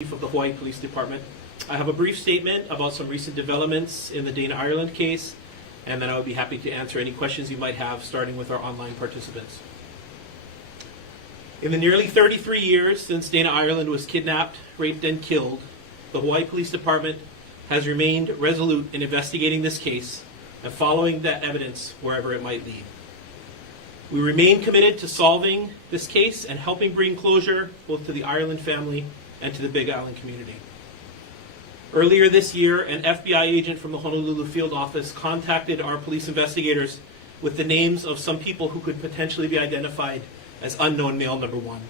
Chief of the Hawaii Police Department. I have a brief statement about some recent developments in the Dana Ireland case, and then I would be happy to answer any questions you might have, starting with our online participants. In the nearly 33 years since Dana Ireland was kidnapped, raped, and killed, the Hawaii Police Department has remained resolute in investigating this case and following that evidence wherever it might lead. We remain committed to solving this case and helping bring closure both to the Ireland family and to the Big Island community. Earlier this year, an FBI agent from the Honolulu field office contacted our police investigators with the names of some people who could potentially be identified as unknown male number one.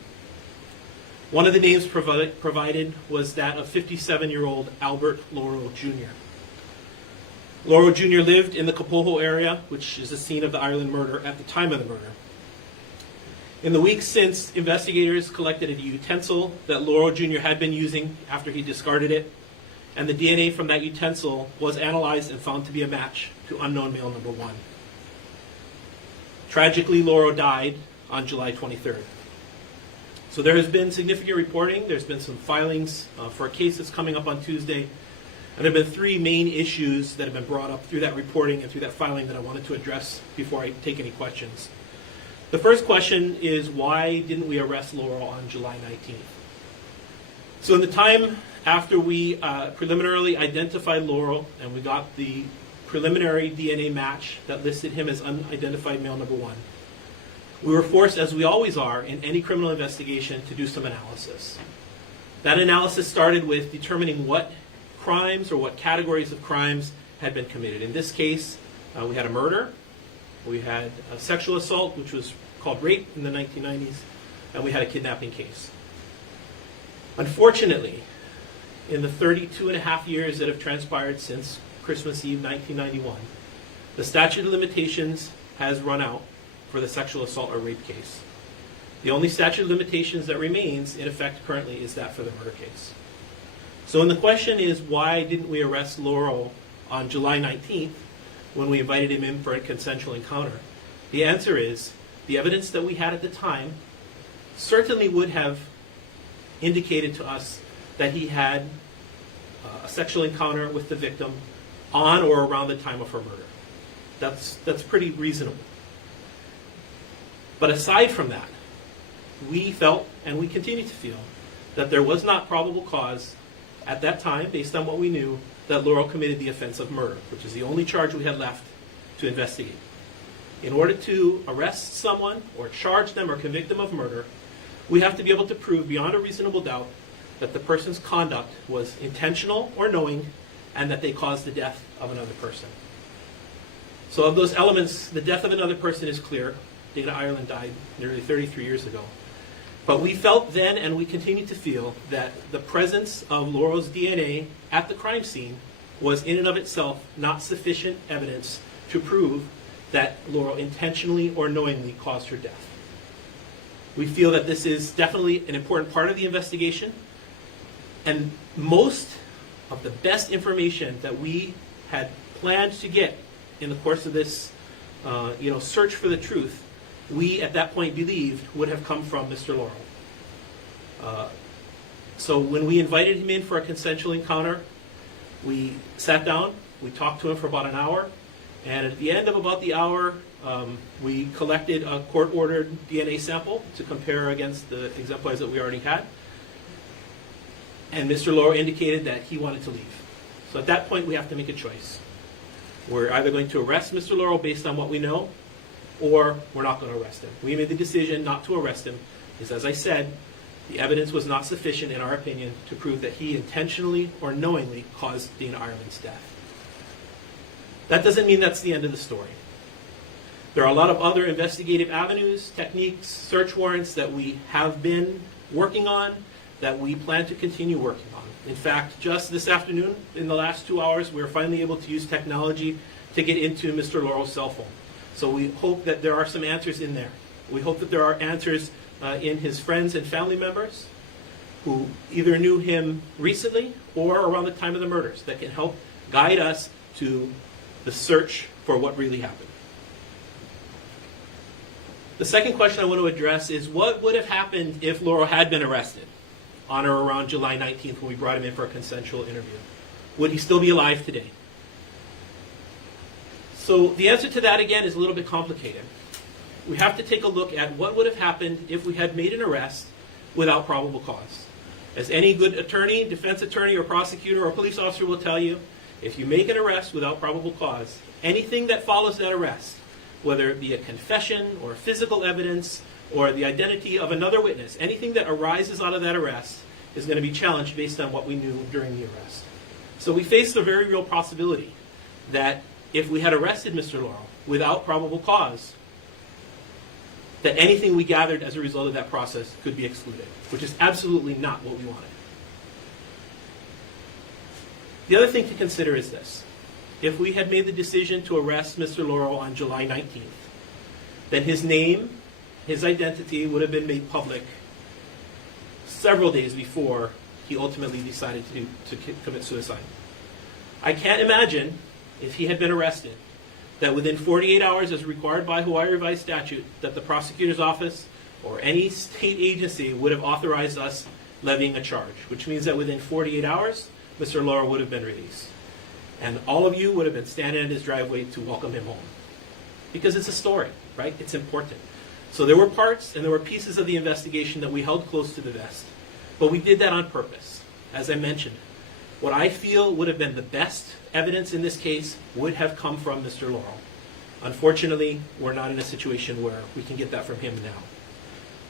One of the names provided was that of 57-year-old Albert Lauro Jr. Lauro Jr. lived in the Kapoho area, which is the scene of the Ireland murder, at the time of the murder. In the weeks since, investigators collected a utensil that Lauro Jr. had been using after he discarded it, and the DNA from that utensil was analyzed and found to be a match to unknown male number one. Tragically, Lauro died on July 23rd. So there has been significant reporting. There's been some filings for a case that's coming up on Tuesday. And there have been three main issues that have been brought up through that reporting and through that filing that I wanted to address before I take any questions. The first question is, why didn't we arrest Lauro on July 19th? So in the time after we preliminarily identified Lauro and we got the preliminary DNA match that listed him as unidentified male number one, we were forced, as we always are in any criminal investigation, to do some analysis. That analysis started with determining what crimes or what categories of crimes had been committed. In this case, we had a murder, we had a sexual assault, which was called rape in the 1990s, and we had a kidnapping case. Unfortunately, in the 32 and a half years that have transpired since Christmas Eve 1991, the statute of limitations has run out for the sexual assault or rape case. The only statute of limitations that remains in effect currently is that for the murder case. So when the question is, why didn't we arrest Lauro on July 19th when we invited him in for a consensual encounter? The answer is, the evidence that we had at the time certainly would have indicated to us that he had a sexual encounter with the victim on or around the time of her murder. That's pretty reasonable. But aside from that, we felt, and we continue to feel, that there was not probable cause at that time, based on what we knew, that Lauro committed the offense of murder, which is the only charge we had left to investigate. In order to arrest someone or charge them or convict them of murder, we have to be able to prove beyond a reasonable doubt that the person's conduct was intentional or knowing and that they caused the death of another person. So of those elements, the death of another person is clear. Dana Ireland died nearly 33 years ago. But we felt then, and we continue to feel, that the presence of Lauro's DNA at the crime scene was in and of itself not sufficient evidence to prove that Lauro intentionally or knowingly caused her death. We feel that this is definitely an important part of the investigation, and most of the best information that we had planned to get in the course of this search for the truth, we at that point believed would have come from Mr. Lauro. So when we invited him in for a consensual encounter, we sat down, we talked to him for about an hour, and at the end of about the hour, we collected a court-ordered DNA sample to compare against the exemplars that we already had. And Mr. Lauro indicated that he wanted to leave. So at that point, we have to make a choice. We're either going to arrest Mr. Lauro based on what we know, or we're not going to arrest him. We made the decision not to arrest him because, as I said, the evidence was not sufficient, in our opinion, to prove that he intentionally or knowingly caused Dana Ireland's death. That doesn't mean that's the end of the story. There are a lot of other investigative avenues, techniques, search warrants that we have been working on, that we plan to continue working on. In fact, just this afternoon, in the last 2 hours, we were finally able to use technology to get into Mr. Lauro's cell phone. So we hope that there are some answers in there. We hope that there are answers in his friends and family members who either knew him recently or around the time of the murders that can help guide us to the search for what really happened. The second question I want to address is, what would have happened if Lauro had been arrested? on or around July 19th when we brought him in for a consensual interview? Would he still be alive today? So the answer to that, again, is a little bit complicated. We have to take a look at what would have happened if we had made an arrest without probable cause. As any good attorney, defense attorney, or prosecutor or police officer will tell you, if you make an arrest without probable cause, anything that follows that arrest, whether it be a confession or physical evidence or the identity of another witness, anything that arises out of that arrest is going to be challenged based on what we knew during the arrest. So we face the very real possibility that if we had arrested Mr. Lauro without probable cause, that anything we gathered as a result of that process could be excluded, which is absolutely not what we wanted. The other thing to consider is this. If we had made the decision to arrest Mr. Lauro on July 19th, then his name, his identity would have been made public several days before he ultimately decided to commit suicide. I can't imagine, if he had been arrested, that within 48 hours, as required by Hawaii Revised Statute, that the prosecutor's office or any state agency would have authorized us levying a charge, which means that within 48 hours, Mr. Lauro would have been released. And all of you would have been standing in his driveway to welcome him home. Because it's a story, right? It's important. So there were parts and there were pieces of the investigation that we held close to the vest. But we did that on purpose. As I mentioned, what I feel would have been the best evidence in this case would have come from Mr. Lauro. Unfortunately, we're not in a situation where we can get that from him now.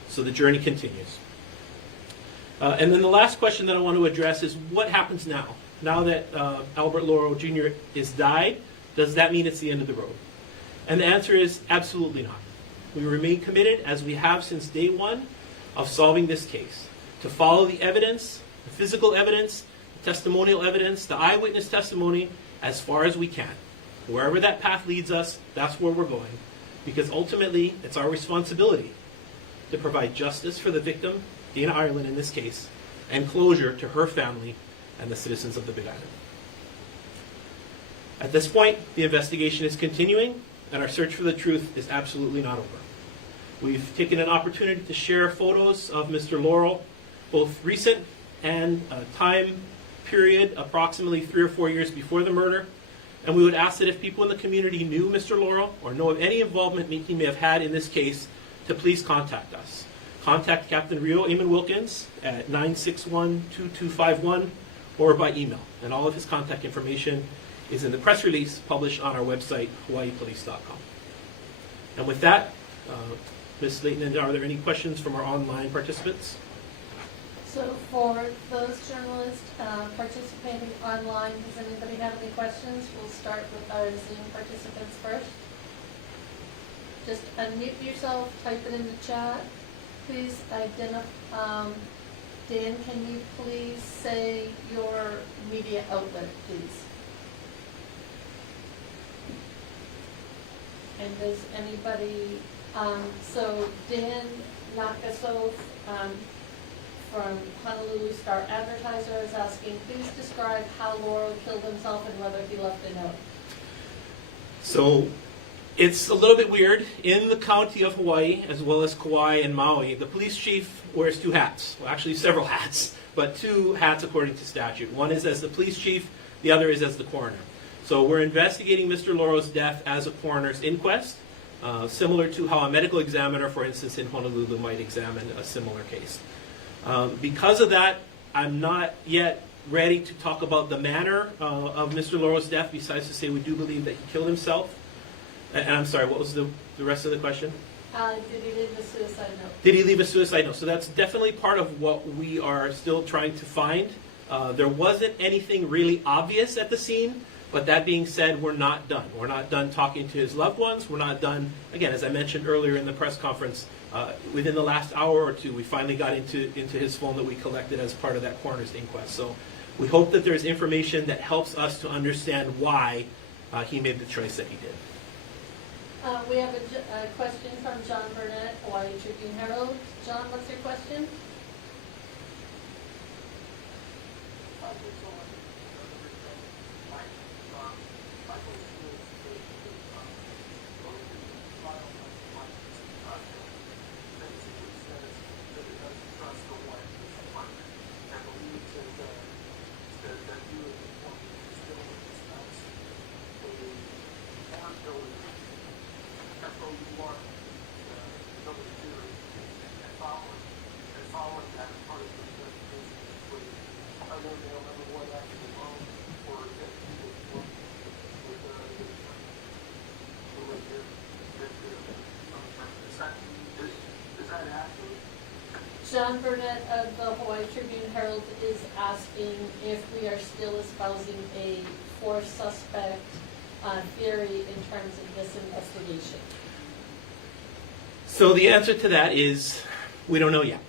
So the journey continues. And then the last question that I want to address is what happens now? Now that Albert Lauro Jr. is died, does that mean it's the end of the road? And the answer is absolutely not. We remain committed, as we have since day one, of solving this case, to follow the evidence, the physical evidence, the testimonial evidence, the eyewitness testimony, as far as we can. Wherever that path leads us, that's where we're going. Because ultimately, it's our responsibility to provide justice for the victim, Dana Ireland in this case, and closure to her family and the citizens of the Big Island. At this point, the investigation is continuing, and our search for the truth is absolutely not over. We've taken an opportunity to share photos of Mr. Lauro, both recent and time period, approximately 3 or 4 years before the murder. And we would ask that if people in the community knew Mr. Lauro or know of any involvement he may have had in this case, to please contact us. Contact Captain Rio Eamon Wilkins at 961-2251 or by email. And all of his contact information is in the press release published on our website, hawaiipolice.com. And with that, Ms. Leighton, are there any questions from our online participants? So for those journalists participating online, does anybody have any questions? We'll start with our Zoom participants first. Just unmute yourself, type it in the chat. Please identify. Dan, can you please say your media outlet, please? And does anybody, so Dan Nakasov from Honolulu Star Advertiser is asking, please describe how Lauro killed himself and whether he left a note. So it's a little bit weird. In the county of Hawaii, as well as Kauai and Maui, the police chief wears 2 hats. Well, actually several hats, but 2 hats according to statute. One is as the police chief, the other is as the coroner. So we're investigating Mr. Lauro's death as a coroner's inquest, similar to how a medical examiner, for instance, in Honolulu might examine a similar case. Because of that, I'm not yet ready to talk about the manner of Mr. Lauro's death, besides to say we do believe that he killed himself. And I'm sorry, what was the rest of the question? Did he leave a suicide note? Did he leave a suicide note? So that's definitely part of what we are still trying to find. There wasn't anything really obvious at the scene, but that being said, we're not done. We're not done talking to his loved ones. We're not done, again, as I mentioned earlier in the press conference, within the last hour or two, we finally got into his phone that we collected as part of that coroner's inquest. So we hope that there's information that helps us to understand why he made the choice that he did. We have a question from John Burnett, Hawaii Tribune Herald. John, what's your question? don't remember what happened to mom or that she was with is that accurate? John Burnett of the Hawaii Tribune Herald is asking if we are still espousing a fourth suspect theory in terms of this investigation. So the answer to that is we don't know yet.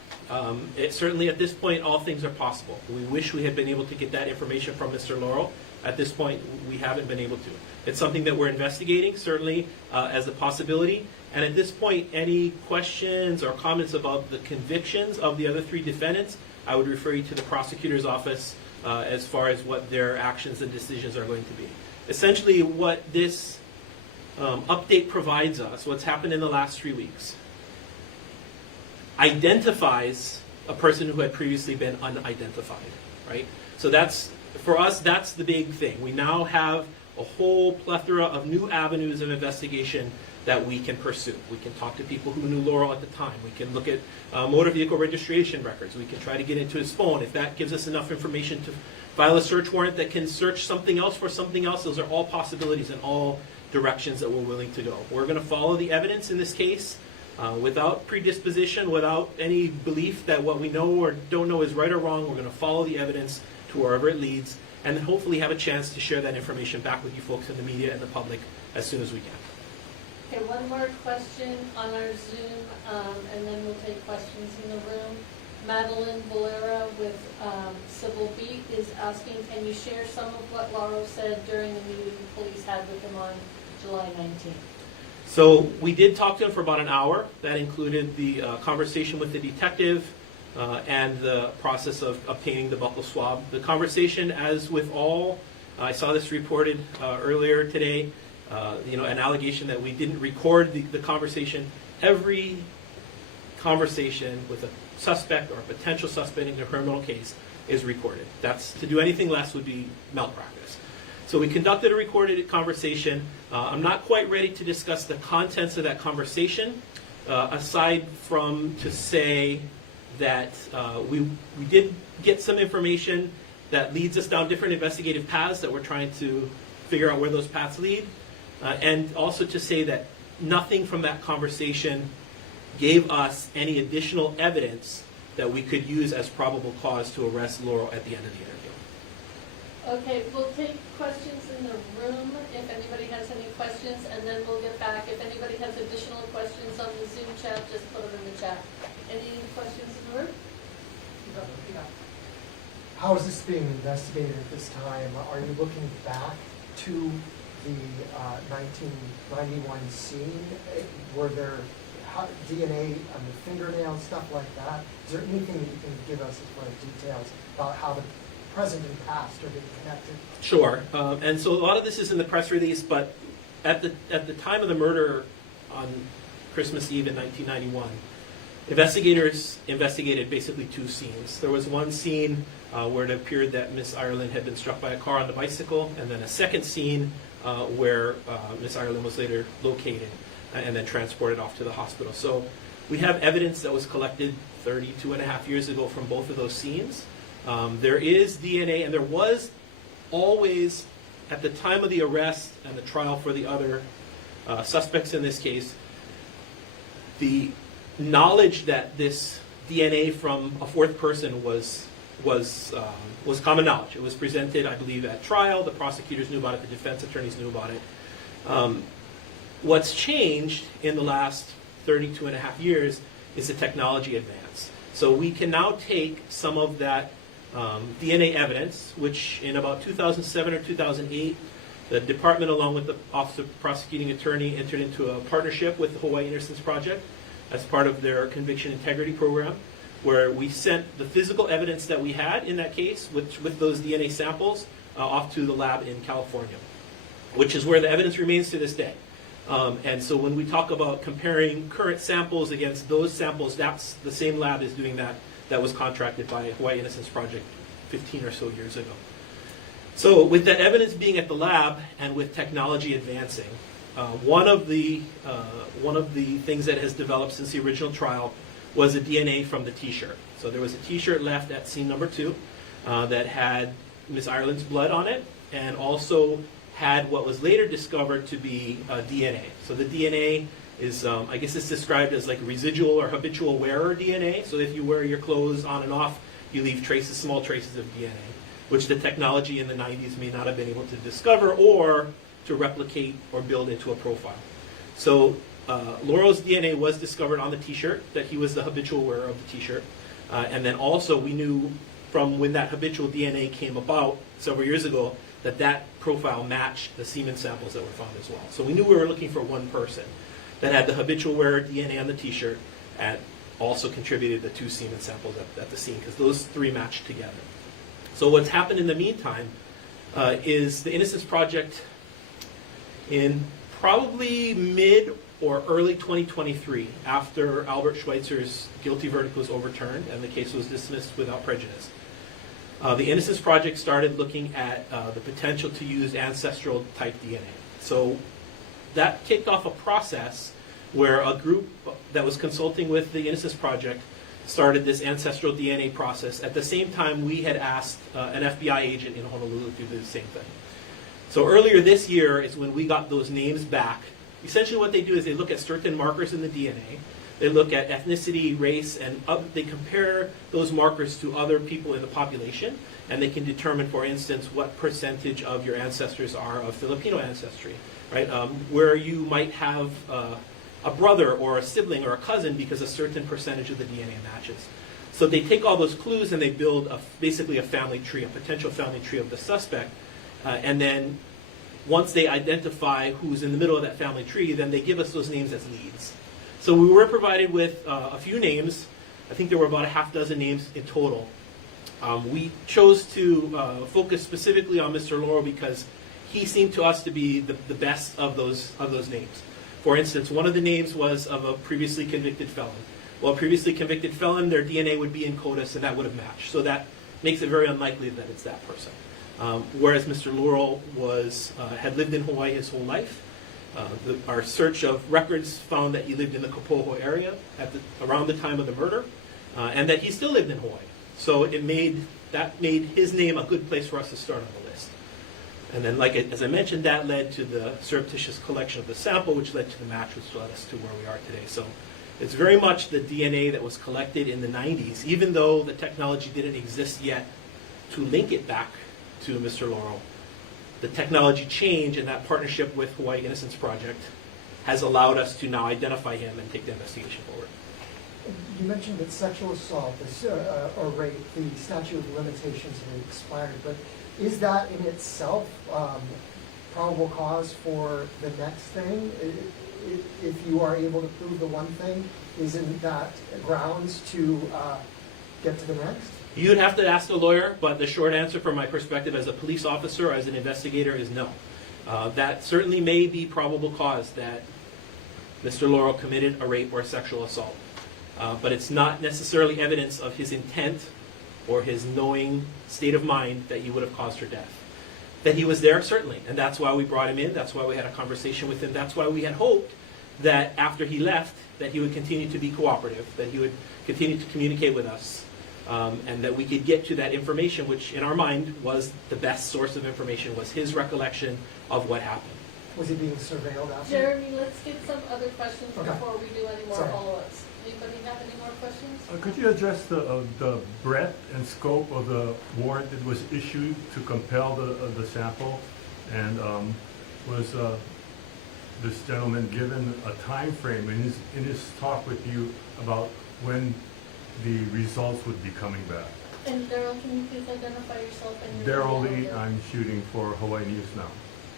Certainly at this point, all things are possible. We wish we had been able to get that information from Mr. Lauro. At this point, we haven't been able to. It's something that we're investigating, certainly as a possibility. And at this point, any questions or comments about the convictions of the other three defendants, I would refer you to the prosecutor's office as far as what their actions and decisions are going to be. Essentially, what this update provides us, what's happened in the last 3 weeks, identifies a person who had previously been unidentified, right? So that's, for us, that's the big thing. We now have a whole plethora of new avenues of investigation that we can pursue. We can talk to people who knew Lauro at the time. We can look at motor vehicle registration records. We can try to get into his phone. If that gives us enough information to file a search warrant that can search something else for something else, those are all possibilities and all directions that we're willing to go. We're going to follow the evidence in this case without predisposition, without any belief that what we know or don't know is right or wrong. We're going to follow the evidence to wherever it leads, and then hopefully have a chance to share that information back with you folks in the media and the public as soon as we can. Okay, one more question on our Zoom, and then we'll take questions in the room. Madeline Valera with Civil Beat is asking, can you share some of what Lauro said during the meeting the police had with him on July 19th? So we did talk to him for about an hour. That included the conversation with the detective and the process of obtaining the buccal swab. The conversation, as with all, I saw this reported earlier today, an allegation that we didn't record the conversation. Every conversation with a suspect or a potential suspect in a criminal case is recorded. That's, to do anything less would be malpractice. So we conducted a recorded conversation. I'm not quite ready to discuss the contents of that conversation, aside from to say that we did get some information that leads us down different investigative paths that we're trying to figure out where those paths lead. And also to say that nothing from that conversation gave us any additional evidence that we could use as probable cause to arrest Lauro at the end of the interview. Okay, we'll take questions in the room if anybody has any questions, and then we'll get back. If anybody has additional questions on the Zoom chat, just put them in the chat. Any questions in the room? How is this being investigated at this time? Are you looking back to the 1991 scene? Were there DNA on the fingernails, stuff like that? Is there anything that you can give us as far as details about how the present and past are being connected? Sure. And so a lot of this is in the press release, but at the time of the murder on Christmas Eve in 1991, investigators investigated basically two scenes. There was one scene where it appeared that Miss Ireland had been struck by a car on the bicycle, and then a second scene where Miss Ireland was later located and then transported off to the hospital. So we have evidence that was collected 32 and a half years ago from both of those scenes. There is DNA, and there was always, at the time of the arrest and the trial for the other suspects in this case, the knowledge that this DNA from a fourth person was common knowledge. It was presented, I believe, at trial. The prosecutors knew about it. The defense attorneys knew about it. What's changed in the last 32 and a half years is the technology advance. So we can now take some of that DNA evidence, which in about 2007 or 2008, the department, along with the Office of Prosecuting Attorney, entered into a partnership with the Hawaii Innocence Project as part of their conviction integrity program, where we sent the physical evidence that we had in that case with those DNA samples off to the lab in California, which is where the evidence remains to this day. And so when we talk about comparing current samples against those samples, that's the same lab is doing that was contracted by Hawaii Innocence Project 15 or so years ago. So with that evidence being at the lab and with technology advancing, one of the things that has developed since the original trial was a DNA from the T-shirt. So there was a T-shirt left at scene number 2. that had Miss Ireland's blood on it, and also had what was later discovered to be DNA. So the DNA is, I guess it's described as like residual or habitual wearer DNA. So if you wear your clothes on and off, you leave traces, small traces of DNA, which the technology in the 90s may not have been able to discover or to replicate or build into a profile. So Lauro's DNA was discovered on the t-shirt, that he was the habitual wearer of the t-shirt. And then also we knew from when that habitual DNA came about several years ago that that profile matched the semen samples that were found as well. So we knew we were looking for one person that had the habitual wearer DNA on the t-shirt and also contributed the 2 semen samples at the scene, because those 3 matched together. So what's happened in the meantime is the Innocence Project in probably mid or early 2023, after Albert Schweitzer's guilty verdict was overturned and the case was dismissed without prejudice, the Innocence Project started looking at the potential to use ancestral type DNA. So that kicked off a process where a group that was consulting with the Innocence Project started this ancestral DNA process. At the same time, we had asked an FBI agent in Honolulu to do the same thing. So earlier this year is when we got those names back. Essentially what they do is they look at certain markers in the DNA. They look at ethnicity, race, and they compare those markers to other people in the population, and they can determine, for instance, what percentage of your ancestors are of Filipino ancestry, right? Where you might have a brother or a sibling or a cousin because a certain percentage of the DNA matches. So they take all those clues and they build basically a family tree, a potential family tree of the suspect, and then once they identify who's in the middle of that family tree, then they give us those names as leads. So we were provided with a few names. I think there were about a half dozen names in total. We chose to focus specifically on Mr. Lauro because he seemed to us to be the best of those names. For instance, one of the names was of a previously convicted felon. Well, a previously convicted felon, their DNA would be in CODIS, and that would have matched. So that makes it very unlikely that it's that person. Whereas Mr. Lauro had lived in Hawaii his whole life. Our search of records found that he lived in the Kapoho area around the time of the murder, and that he still lived in Hawaii. So that made his name a good place for us to start on the list. And then, as I mentioned, that led to the surreptitious collection of the sample, which led to the match, which led us to where we are today. So it's very much the DNA that was collected in the 90s, even though the technology didn't exist yet to link it back to Mr. Lauro. The technology change and that partnership with Hawaii Innocence Project has allowed us to now identify him and take the investigation forward. You mentioned that sexual assault or rape, the statute of limitations had expired, but is that in itself probable cause for the next thing? If you are able to prove the one thing, isn't that grounds to get to the next? You'd have to ask the lawyer, but the short answer from my perspective as a police officer, as an investigator, is no. That certainly may be probable cause that Mr. Lauro committed a rape or a sexual assault. But it's not necessarily evidence of his intent or his knowing state of mind that he would have caused her death. That he was there, certainly, and that's why we brought him in, that's why we had a conversation with him, that's why we had hoped that after he left, that he would continue to be cooperative, that he would continue to communicate with us, and that we could get to that information, which in our mind was the best source of information, was his recollection of what happened. Was he being surveilled after? Jeremy, let's get some other questions Okay. before we do any more Sorry. follow-ups. Anybody have any more questions? Could you address the breadth and scope of the warrant that was issued to compel the sample? And was this gentleman given a time frame in his talk with you about when the results would be coming back? And Daryl, can you please identify yourself and your Daryl name? Lee, I'm shooting for Hawaii News Now.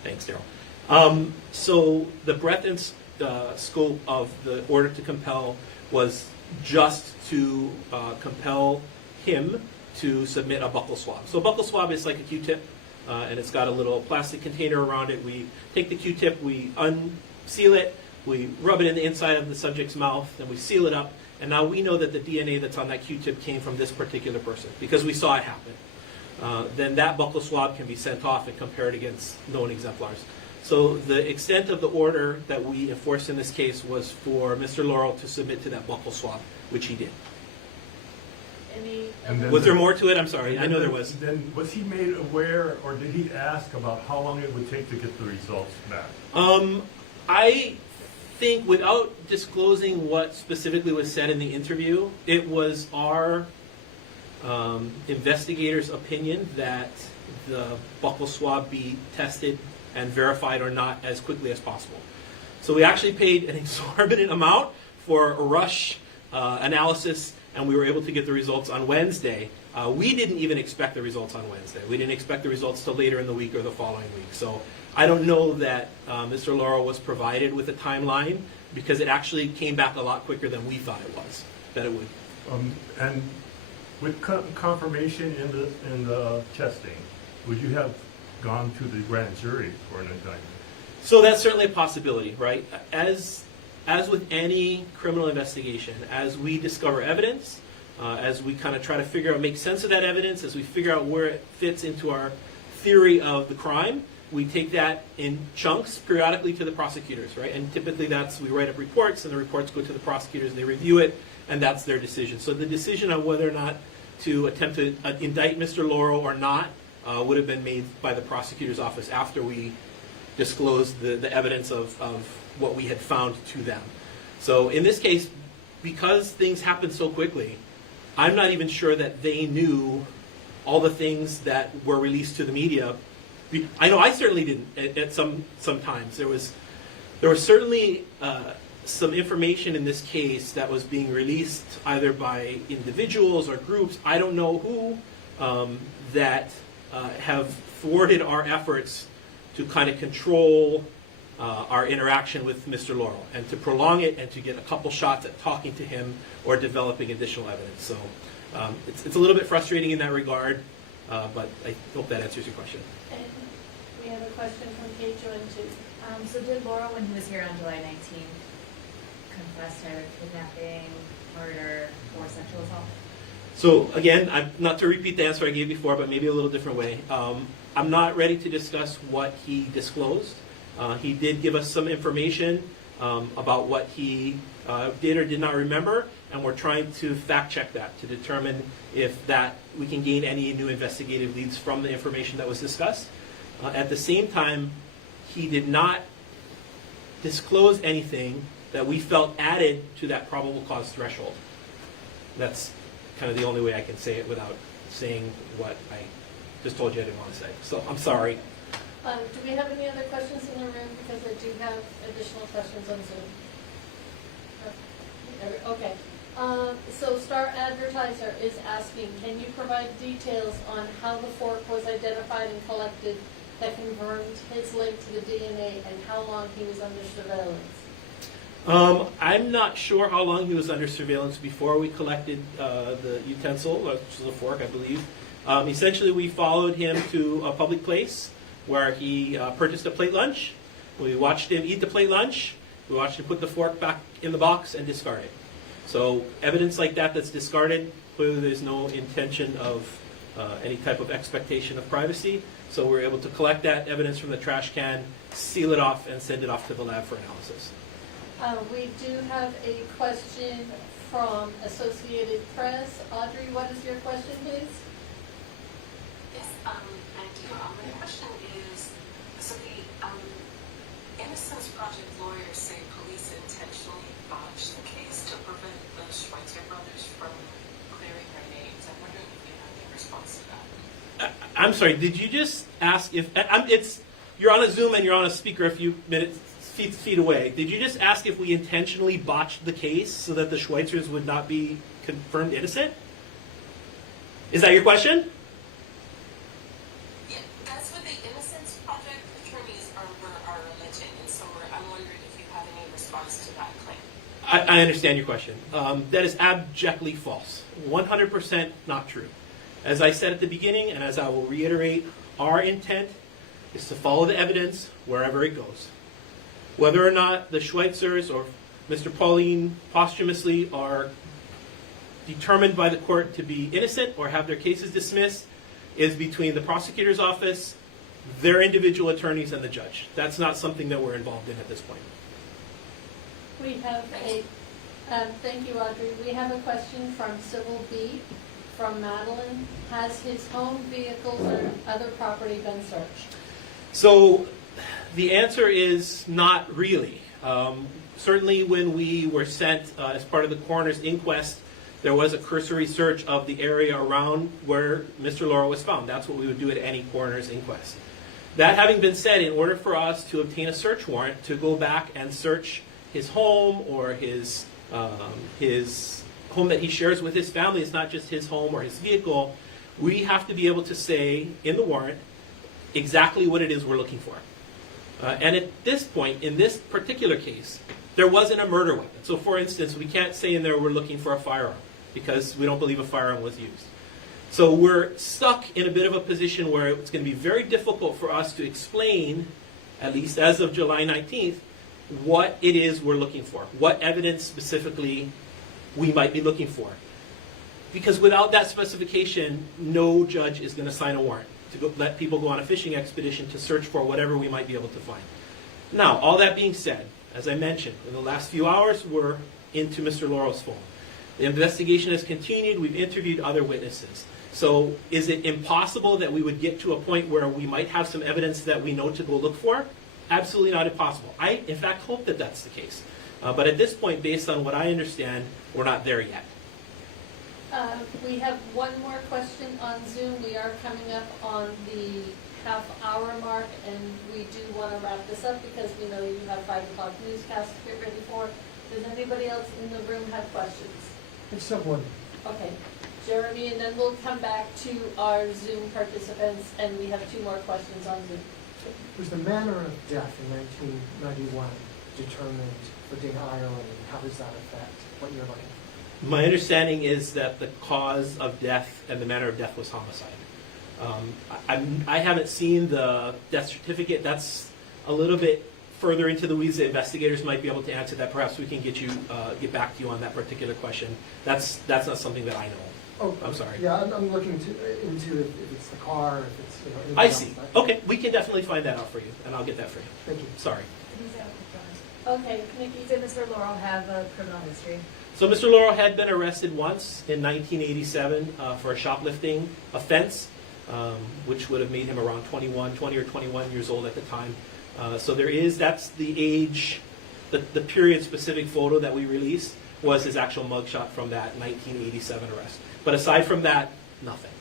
Thanks, Daryl. So the breadth and scope of the order to compel was just to compel him to submit a buccal swab. So a buccal swab is like a Q-tip, and it's got a little plastic container around it. We take the Q-tip, we unseal it, we rub it in the inside of the subject's mouth, and we seal it up. And now we know that the DNA that's on that Q-tip came from this particular person because we saw it happen. Then that buccal swab can be sent off and compared against known exemplars. So the extent of the order that we enforced in this case was for Mr. Lauro to submit to that buccal swab, which he did. Any And other? then Was there more to it? I'm sorry, I know there And was. Then was he made aware, or did he ask about how long it would take to get the results back? I think without disclosing what specifically was said in the interview, it was our investigator's opinion that the buccal swab be tested and verified or not as quickly as possible. So we actually paid an exorbitant amount for a rush analysis, and we were able to get the results on Wednesday. We didn't even expect the results on Wednesday. We didn't expect the results till later in the week or the following week. So I don't know that Mr. Lauro was provided with a timeline, because it actually came back a lot quicker than we thought it was, that it would. And with confirmation in the testing, would you have gone to the grand jury for an indictment? So that's certainly a possibility, right? As with any criminal investigation, as we discover evidence, as we kind of try to figure out, make sense of that evidence, as we figure out where it fits into our theory of the crime, we take that in chunks periodically to the prosecutors, right? And typically we write up reports, and the reports go to the prosecutors, they review it, and that's their decision. So the decision on whether or not to attempt to indict Mr. Lauro or not would have been made by the prosecutor's office after we disclosed the evidence of what we had found to them. So in this case, because things happened so quickly, I'm not even sure that they knew all the things that were released to the media. I know I certainly didn't at some times. There was certainly some information in this case that was being released either by individuals or groups, I don't know who, that have thwarted our efforts to kind of control our interaction with Mr. Lauro and to prolong it and to get a couple shots at talking to him or developing additional evidence. So it's a little bit frustrating in that regard, but I hope that answers your question. And we have a question from Kate Joan too. So did Lauro, when he was here on July 19th, confess to kidnapping, murder, or sexual assault? So again, not to repeat the answer I gave before, but maybe a little different way. I'm not ready to discuss what he disclosed. He did give us some information about what he did or did not remember, and we're trying to fact check that to determine if that we can gain any new investigative leads from the information that was discussed. At the same time, he did not disclose anything that we felt added to that probable cause threshold. That's kind of the only way I can say it without saying what I just told you I didn't want to say. So I'm sorry. Do we have any other questions in the room? Because I do have additional questions on Zoom. Okay. So Star Advertiser is asking, can you provide details on how the fork was identified and collected that confirmed his link to the DNA and how long he was under surveillance? I'm not sure how long he was under surveillance before we collected the utensil, which is a fork, I believe. Essentially, we followed him to a public place where he purchased a plate lunch. We watched him eat the plate lunch. We watched him put the fork back in the box and discard it. So evidence like that that's discarded, clearly there's no intention of any type of expectation of privacy. So we're able to collect that evidence from the trash can, seal it off, and send it off to the lab for analysis. We do have a question from Associated Press. Audrey, what is your question, please? Yes, I do. My question is, so the Innocence Project lawyers say police intentionally botched the case to prevent the Schweitzer brothers from clearing their names. I'm wondering if you have any response to that. I'm sorry, did you just ask if, you're on a Zoom and you're on a speaker a few feet away. Did you just ask if we intentionally botched the case so that the Schweitzers would not be confirmed innocent? Is that your question? Yeah, that's what the Innocence Project attorneys are alleging, and so I'm wondering if you have any response to that claim. I understand your question. That is abjectly false. 100% not true. As I said at the beginning, and as I will reiterate, our intent is to follow the evidence wherever it goes. Whether or not the Schweitzers or Mr. Pauline posthumously are determined by the court to be innocent or have their cases dismissed is between the prosecutor's office, their individual attorneys, and the judge. That's not something that we're involved in at this point. We have a, thank you, Audrey. We have a question from Civil B. from Madeline. Has his home, vehicles, or other property been searched? So the answer is not really. Certainly when we were sent as part of the coroner's inquest, there was a cursory search of the area around where Mr. Lauro was found. That's what we would do at any coroner's inquest. That having been said, in order for us to obtain a search warrant to go back and search his home or his home that he shares with his family, it's not just his home or his vehicle, we have to be able to say in the warrant exactly what it is we're looking for. And at this point, in this particular case, there wasn't a murder weapon. So for instance, we can't say in there we're looking for a firearm because we don't believe a firearm was used. So we're stuck in a bit of a position where it's going to be very difficult for us to explain, at least as of July 19th, what it is we're looking for, what evidence specifically we might be looking for. Because without that specification, no judge is going to sign a warrant to let people go on a fishing expedition to search for whatever we might be able to find. Now, all that being said, as I mentioned, in the last few hours, we're into Mr. Lauro's phone. The investigation has continued. We've interviewed other witnesses. So is it impossible that we would get to a point where we might have some evidence that we know to go look for? Absolutely not impossible. I, in fact, hope that that's the case. But at this point, based on what I understand, we're not there yet. We have one more question on Zoom. We are coming up on the half-hour mark, and we do want to wrap this up because we know you have 5 o'clock newscast to get ready for. Does anybody else in the room have questions? I just have one. Okay, Jeremy, and then we'll come back to our Zoom participants, and we have 2 more questions on Zoom. Was the manner of death in 1991 determined for Dana Ireland, and how does that affect what you're looking for? My understanding is that the cause of death and the manner of death was homicide. I haven't seen the death certificate. That's a little bit further into the weeds. The investigators might be able to answer that. Perhaps we can get back to you on that particular question. That's not something that I know. Oh, I'm sorry. Yeah, I'm looking into if it's the car, if it's, anything I else. see. Okay, we can definitely find that out for you, and I'll get that for you. Thank you. Sorry. Okay, Nikki, Did Mr. Lauro have a criminal history? So Mr. Lauro had been arrested once in 1987 for a shoplifting offense, which would have made him around 20 or 21 years old at the time. So that's the age, the period-specific photo that we released was his actual mugshot from that 1987 arrest. But aside from that, nothing.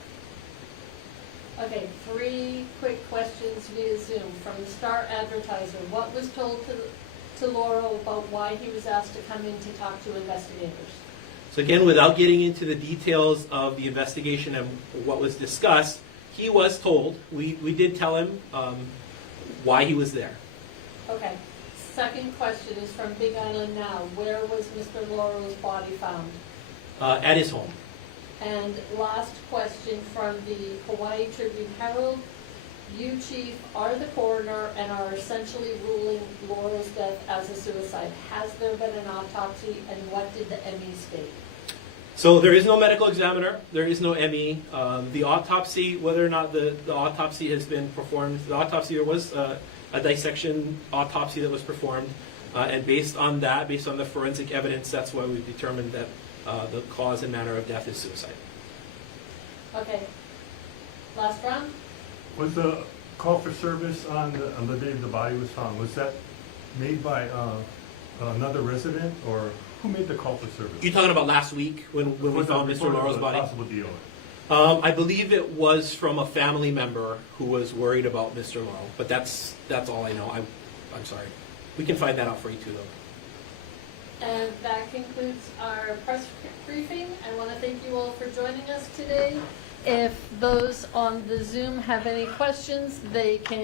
Okay, 3 quick questions via Zoom from the Star Advertiser. What was told to Lauro about why he was asked to come in to talk to investigators? So again, without getting into the details of the investigation and what was discussed, he was told, we did tell him why he was there. Okay. Second question is from Big Island Now. Where was Mr. Lauro's body found? At his home. And last question from the Hawaii Tribune Herald. You, Chief, are the coroner and are essentially ruling Lauro's death as a suicide. Has there been an autopsy, and what did the ME state? So there is no medical examiner. There is no ME. The autopsy, whether or not the autopsy has been performed, the autopsy, there was a dissection autopsy that was performed. And based on that, based on the forensic evidence, that's why we've determined that the cause and manner of death is suicide. Okay. Last round? Was the call for service on the day the body was found, was that made by another resident, or who made the call for service? You're talking about last week when we Was found that Mr. reported Lauro's as a body? possible deal? I believe it was from a family member who was worried about Mr. Lauro, but that's all I know. I'm sorry. We can find that out for you too, though. And that concludes our press briefing. I want to thank you all for joining us today. If those on the Zoom have any questions, they can